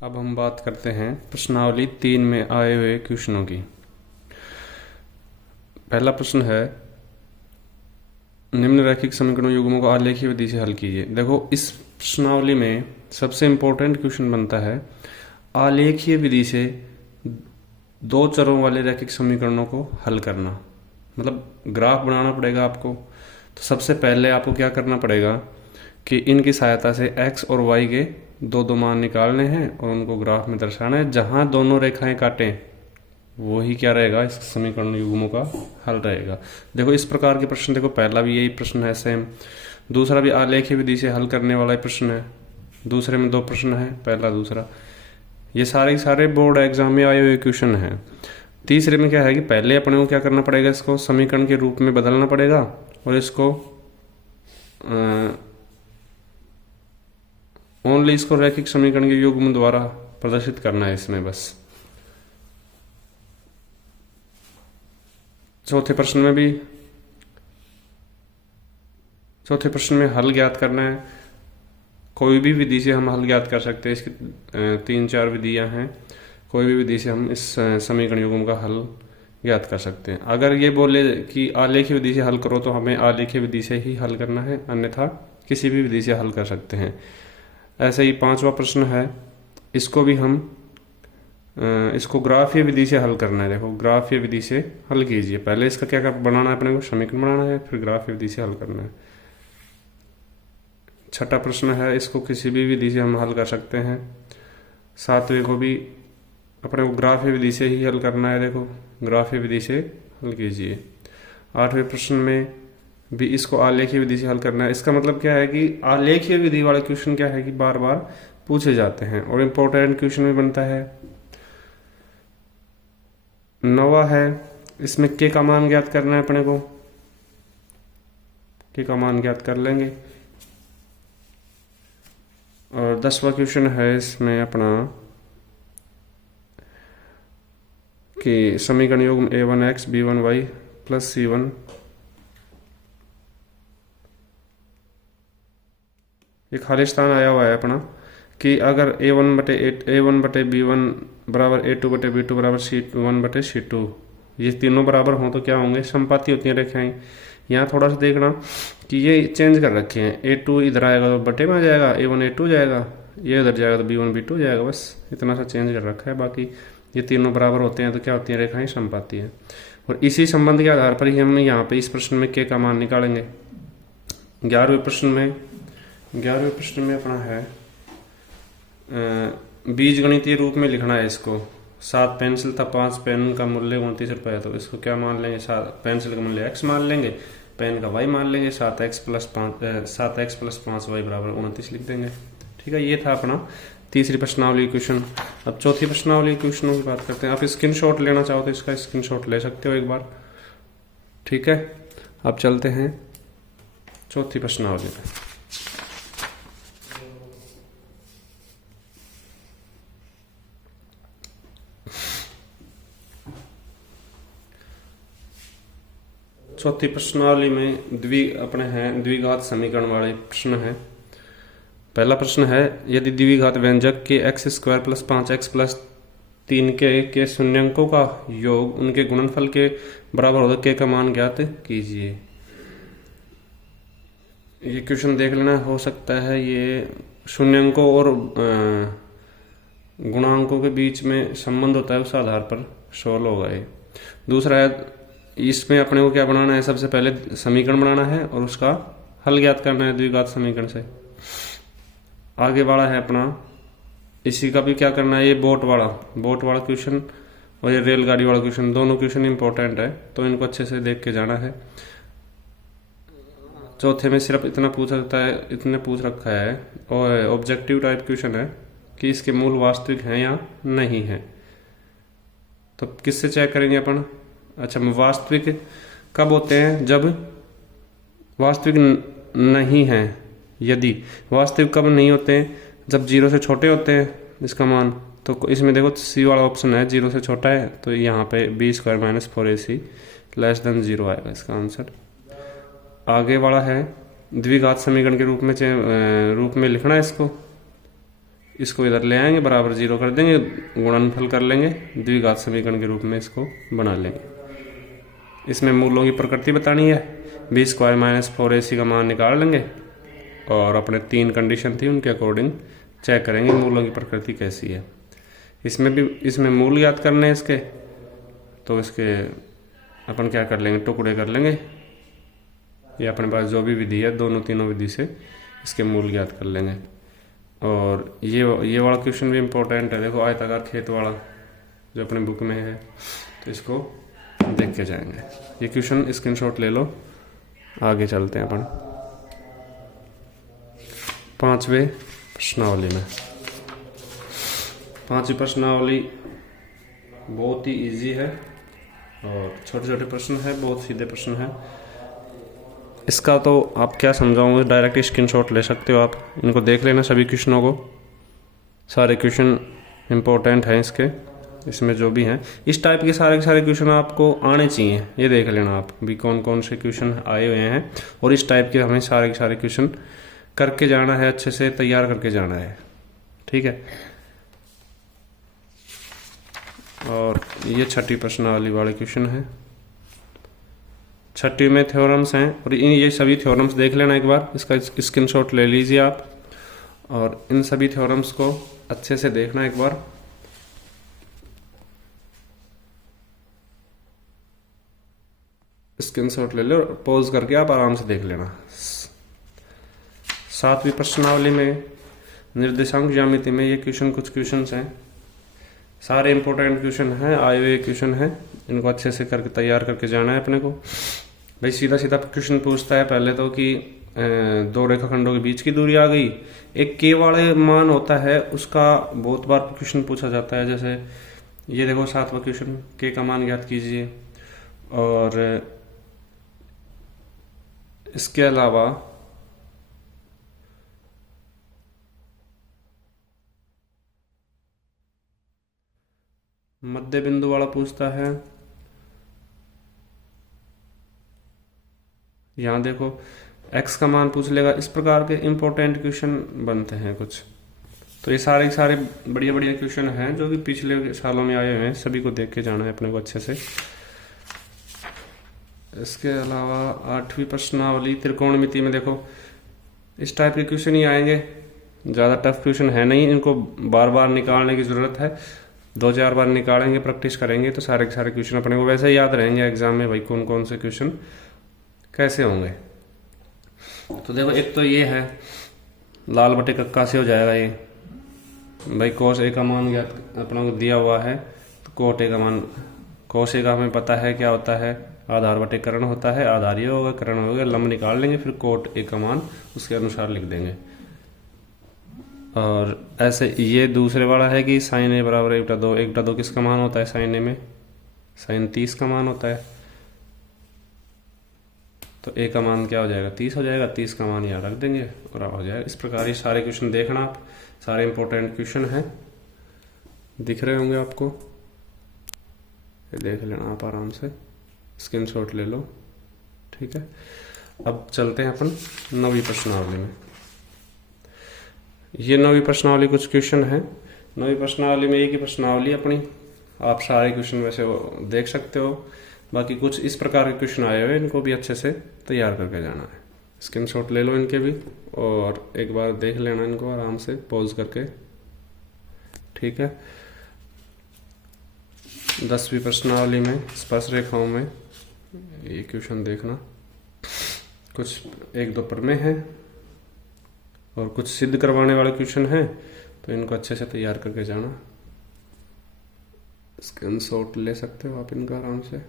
अब हम बात करते हैं प्रश्नावली 3 में आए हुए क्वेश्चनों की। पहला प्रश्न है, निम्नलिखित समीकरणों युग्मों को आलेखीय विधि से हल कीजिए। देखो, इस प्रश्नावली में सबसे इम्पोर्टेंट क्वेश्चन बनता है आलेखीय विधि से दो चरों वाले रैखिक समीकरणों को हल करना, मतलब ग्राफ बनाना पड़ेगा आपको। तो सबसे पहले आपको क्या करना पड़ेगा कि इनकी सहायता से x और y के दो दो मान निकालने हैं और उनको ग्राफ में दर्शाना है। जहां दोनों रेखाएं काटें वही क्या रहेगा, इस समीकरण युग्मों का हल रहेगा। देखो, इस प्रकार के प्रश्न, देखो पहला भी यही प्रश्न है सेम, दूसरा भी आलेखीय विधि से हल करने वाला प्रश्न है। दूसरे में दो प्रश्न है, पहला दूसरा, ये सारे सारे बोर्ड एग्जाम में आए हुए क्वेश्चन हैं। तीसरे में क्या है कि पहले अपने को क्या करना पड़ेगा, इसको समीकरण के रूप में बदलना पड़ेगा और इसको ओनली इसको रैखिक समीकरण के युग्म द्वारा प्रदर्शित करना है इसमें बस। चौथे प्रश्न में हल ज्ञात करना है। कोई भी विधि से हम हल ज्ञात कर सकते हैं, इसकी 3-4 विधियां हैं। कोई भी विधि से हम इस समीकरण युग्म का हल ज्ञात कर सकते हैं। अगर ये बोले कि आलेखीय विधि से हल करो तो हमें आलेखीय विधि से ही हल करना है, अन्यथा किसी भी विधि से हल कर सकते हैं। ऐसे ही 5वां प्रश्न है, इसको भी हम इसको ग्राफीय विधि से हल करना है। देखो, ग्राफीय विधि से हल कीजिए। पहले इसका क्या क्या बनाना है, अपने को समीकरण बनाना है, फिर ग्राफीय विधि से हल करना है। छठा प्रश्न है, इसको किसी भी विधि से हम हल कर सकते हैं। 7वें को भी अपने को ग्राफीय विधि से ही हल करना है। देखो, ग्राफीय विधि से हल कीजिए। 8वें प्रश्न में भी इसको आलेखीय विधि से हल करना है। इसका मतलब क्या है कि आलेखीय विधि वाले क्वेश्चन क्या है कि बार बार पूछे जाते हैं और इम्पोर्टेंट क्वेश्चन भी बनता है। 9वां है, इसमें के का मान ज्ञात करना है अपने को। के का मान ज्ञात कर लेंगे। और 10वां क्वेश्चन है इसमें अपना कि समीकरण युग्म a1x b1y प्लस c1, ये खाली स्थान आया हुआ है अपना कि अगर a1 बटे b1 बराबर a2 बटे b2 बराबर c1 बटे c2, ये तीनों बराबर हों तो क्या होंगे, समपाती होती हैं रेखाएं। यहाँ थोड़ा सा देखना कि ये चेंज कर रखे हैं, a2 इधर आएगा तो बटे में आ जाएगा, a1 a2 जाएगा, ये उधर जाएगा तो b1 b2 जाएगा, बस इतना सा चेंज कर रखा है। बाकी ये तीनों बराबर होते हैं तो क्या होती हैं, रेखाएं समपाती हैं। और इसी संबंध के आधार पर ही हम यहाँ पे इस प्रश्न में के का मान निकालेंगे। 11वें प्रश्न में अपना है बीज गणितीय रूप में लिखना है इसको। 7 पेंसिल था, 5 पेन का मूल्य 29 रुपये है, तो इसको क्या मान लेंगे, 7 पेंसिल का मूल्य x मान लेंगे, पेन का y मान लेंगे। 7x प्लस 5y बराबर 29 लिख देंगे। ठीक है, ये था अपना तीसरी प्रश्नावली क्वेश्चन। अब चौथी प्रश्नावली क्वेश्चनों की बात करते हैं। आप स्क्रीनशॉट लेना चाहो तो इसका स्क्रीनशॉट ले सकते हो एक बार। ठीक है, अब चलते हैं चौथी प्रश्नावली पे। चौथी प्रश्नावली में द्विघात समीकरण वाले प्रश्न है। पहला प्रश्न है, यदि द्विघात व्यंजक के x² प्लस 5x प्लस 3 के शून्यंकों का योग उनके गुणनफल के बराबर हो तो के का मान ज्ञात कीजिए। ये क्वेश्चन देख लेना, हो सकता है ये शून्यंकों और गुणांकों के बीच में संबंध होता है, उस आधार पर सोल्व होगा ये। दूसरा है, इसमें अपने को क्या बनाना है, सबसे पहले समीकरण बनाना है और उसका हल ज्ञात करना है द्विघात समीकरण से। आगे वाला है अपना, इसी का भी क्या करना है, ये बोट वाला क्वेश्चन और ये रेलगाड़ी वाला क्वेश्चन, दोनों क्वेश्चन इंपॉर्टेंट है तो इनको अच्छे से देख के जाना है। चौथे में सिर्फ इतना पूछ रखा है और ऑब्जेक्टिव टाइप क्वेश्चन है कि इसके मूल वास्तविक हैं या नहीं है। तो किससे चेक करेंगे अपन, अच्छा, वास्तविक कब होते हैं, जब वास्तविक नहीं है। यदि वास्तविक कब नहीं होते हैं, जब 0 से छोटे होते हैं इसका मान। तो इसमें देखो सी वाला ऑप्शन है, 0 से छोटा है, तो यहाँ पे b² minus 4ac less than 0 आएगा इसका आंसर। आगे वाला है, द्विघात समीकरण के रूप में लिखना है इसको। इसको इधर ले आएंगे, बराबर 0 कर देंगे, गुणनफल कर लेंगे, द्विघात समीकरण के रूप में इसको बना लेंगे। इसमें मूलों की प्रकृति बतानी है, b² - 4ac का मान निकाल लेंगे और अपने 3 कंडीशन थी उनके अकॉर्डिंग चेक करेंगे मूलों की प्रकृति कैसी है। इसमें मूल याद करने हैं इसके, तो इसके अपन क्या कर लेंगे, टुकड़े कर लेंगे। ये अपने पास जो भी विधि है दोनों तीनों विधि से इसके मूल याद कर लेंगे। और ये वाला क्वेश्चन भी इम्पोर्टेंट है, देखो आयताकार खेत वाला जो अपने बुक में है, तो इसको देख के जाएंगे। ये क्वेश्चन स्क्रीनशॉट ले लो, आगे चलते हैं अपन 5वें प्रश्नावली में। 5वीं प्रश्नावली बहुत ही इजी है और छोटे छोटे प्रश्न है, बहुत सीधे प्रश्न है। इसका तो आप क्या समझाओगे, डायरेक्ट स्क्रीनशॉट ले सकते हो आप, इनको देख लेना सभी क्वेश्चनों को। सारे क्वेश्चन इम्पोर्टेंट हैं इसमें जो भी हैं, इस टाइप के सारे क्वेश्चन आपको आने चाहिए। ये देख लेना आप भी कौन कौन से क्वेश्चन आए हुए हैं, और इस टाइप के हमें सारे क्वेश्चन करके जाना है, अच्छे से तैयार करके जाना है, ठीक है। और ये 6ठी प्रश्नावली वाले क्वेश्चन है। 6ठी में थ्योरम्स हैं, और ये सभी थ्योरम्स देख लेना एक बार, इसका स्क्रीनशॉट ले लीजिए आप, और इन सभी थ्योरम्स को अच्छे से देखना एक बार। स्क्रीनशॉट ले लो, पॉज करके आप आराम से देख लेना। 7वीं प्रश्नावली में निर्देशांक ज्यामिति में ये कुछ क्वेश्चन हैं, सारे इंपॉर्टेंट क्वेश्चन हैं, आए हुए क्वेश्चन हैं, इनको अच्छे से करके तैयार करके जाना है अपने को। भाई सीधा क्वेश्चन पूछता है पहले तो कि 2 रेखाखंडों के बीच की दूरी आ गई, एक के वाले मान होता है उसका बहुत बार क्वेश्चन पूछा जाता है। जैसे ये देखो 7वां क्वेश्चन, के का मान ज्ञात कीजिए। और इसके अलावा मध्य बिंदु वाला पूछता है। यहां देखो x का मान पूछ लेगा। इस प्रकार के इंपॉर्टेंट क्वेश्चन बनते हैं कुछ। तो ये सारे बढ़िया क्वेश्चन हैं जो कि पिछले सालों में आए हुए हैं, सभी को देख के जाना है अपने को अच्छे से। इसके अलावा 8वीं प्रश्नावली त्रिकोणमिति में देखो इस टाइप के क्वेश्चन ही आएंगे, ज़्यादा टफ क्वेश्चन है नहीं, इनको बार बार निकालने की ज़रूरत है। 2-4 बार निकालेंगे, प्रैक्टिस करेंगे तो सारे क्वेश्चन अपने को वैसे ही याद रहेंगे एग्जाम में, भाई कौन कौन से क्वेश्चन कैसे होंगे। तो देखो एक तो ये है, लाल बटे कक्का से हो जाएगा ये, भाई cos A का मान अपना को दिया हुआ है, तो cot A का मान, cos A का हमें पता है क्या होता है, आधार बटे कर्ण होता है, आधार ये होगा, कर्ण होगा, लंब निकाल लेंगे, फिर cot A का मान उसके अनुसार लिख देंगे। और ऐसे ये दूसरे वाला है कि sin A बराबर 1/2, 1/2 किसका मान होता है sin A में, sin 30 का मान होता है। तो A का मान क्या हो जाएगा, 30 हो जाएगा, 30 का मान यहाँ रख देंगे और हो जाएगा। इस प्रकार ये सारे क्वेश्चन देखना आप, सारे इंपॉर्टेंट क्वेश्चन हैं, दिख रहे होंगे आपको, ये देख लेना आप आराम से, स्क्रीनशॉट ले लो, ठीक है। अब चलते हैं अपन 9वीं प्रश्नावली में। ये 9वीं प्रश्नावली कुछ क्वेश्चन है। 9वीं प्रश्नावली में एक ही प्रश्नावली अपनी, आप सारे क्वेश्चन वैसे देख सकते हो, बाकी कुछ इस प्रकार के क्वेश्चन आए हुए, इनको भी अच्छे से तैयार करके जाना है। स्क्रीनशॉट ले लो इनके भी और एक बार देख लेना इनको आराम से पॉज करके, ठीक है। 10वीं प्रश्नावली में स्पर्श रेखाओं में ये क्वेश्चन देखना, कुछ 1-2 प्रमेय है और कुछ सिद्ध करवाने वाले क्वेश्चन हैं, तो इनको अच्छे से तैयार करके जाना। स्क्रीनशॉट ले सकते हो आप इनका आराम से।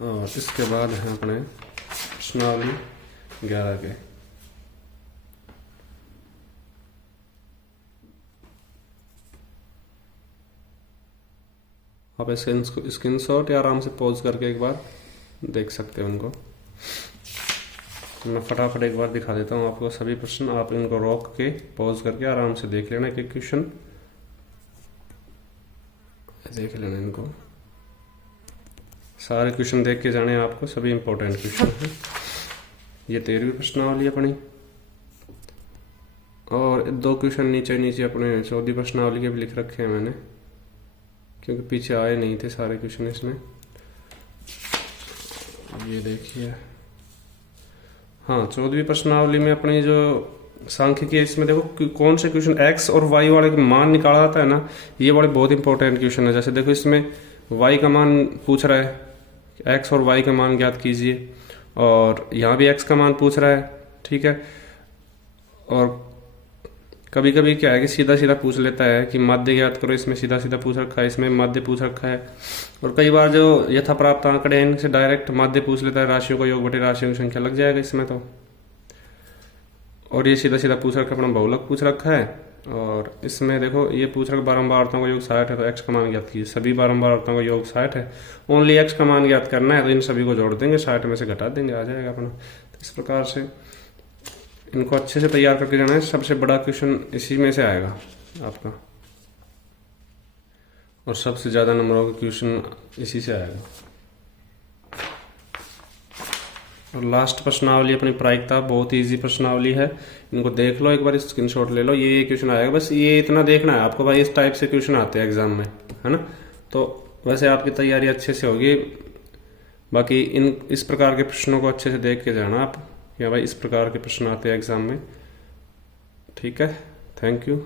और इसके बाद है अपने प्रश्नावली 11 के। आप स्क्रीनशॉट या आराम से पॉज करके एक बार देख सकते हो उनको। मैं फटाफट एक बार दिखा देता हूँ आपको सभी प्रश्न, आप इनको रोक के पॉज करके आराम से देख लेना कि क्वेश्चन देख लेना इनको, सारे क्वेश्चन देख के जाने आपको, सभी इंपॉर्टेंट क्वेश्चन हैं। ये 13वीं प्रश्नावली अपनी, और दो क्वेश्चन नीचे नीचे अपने चौथी प्रश्नावली के भी लिख रखे हैं मैंने, क्योंकि पीछे आए नहीं थे सारे क्वेश्चन इसमें। ये देखिए, हाँ 14वीं प्रश्नावली में अपनी जो सांख्यिकी है, इसमें देखो कौन से क्वेश्चन एक्स और वाई वाले का मान निकाला जाता है ना, ये बड़े बहुत इंपॉर्टेंट क्वेश्चन है। जैसे देखो इसमें वाई का मान पूछ रहा है, एक्स और वाई का मान ज्ञात कीजिए, और यहाँ भी एक्स का मान पूछ रहा है, ठीक है। और कभी कभी क्या है कि सीधा सीधा पूछ लेता है कि माध्य ज्ञात करो, इसमें सीधा सीधा पूछ रखा है, इसमें माध्य पूछ रखा है। और कई बार जो यथा प्राप्त आंकड़े हैं इनसे डायरेक्ट माध्य पूछ लेता है, राशियों का योग बटे राशियों की संख्या लग जाएगा इसमें तो। और ये सीधा सीधा पूछ रखा है, अपना बहुलक पूछ रखा है। और इसमें देखो ये पूछ रखा बारंबारताओं का योग 60 है, तो एक्स का मान ज्ञात कीजिए। सभी बारंबारताओं का योग 60 है, ओनली एक्स का मान ज्ञात करना है, तो इन सभी को जोड़ देंगे, 60 में से घटा देंगे, आ जाएगा अपना। तो इस प्रकार से इनको अच्छे से तैयार करके जाना है। सबसे बड़ा क्वेश्चन इसी में से आएगा आपका, और सबसे ज़्यादा नंबरों का क्वेश्चन इसी से आएगा। और लास्ट प्रश्नावली अपनी प्रायिकता, बहुत इजी प्रश्नावली है, इनको देख लो एक बार, स्क्रीनशॉट ले लो। ये क्वेश्चन आएगा, बस ये इतना देखना है आपको भाई, इस टाइप से क्वेश्चन आते हैं एग्जाम में, है ना। तो वैसे आपकी तैयारी अच्छे से होगी। बाकी इस प्रकार के प्रश्नों को अच्छे से देख के जाना आप, या भाई इस प्रकार के प्रश्न आते हैं एग्जाम में, ठीक है। Thank you.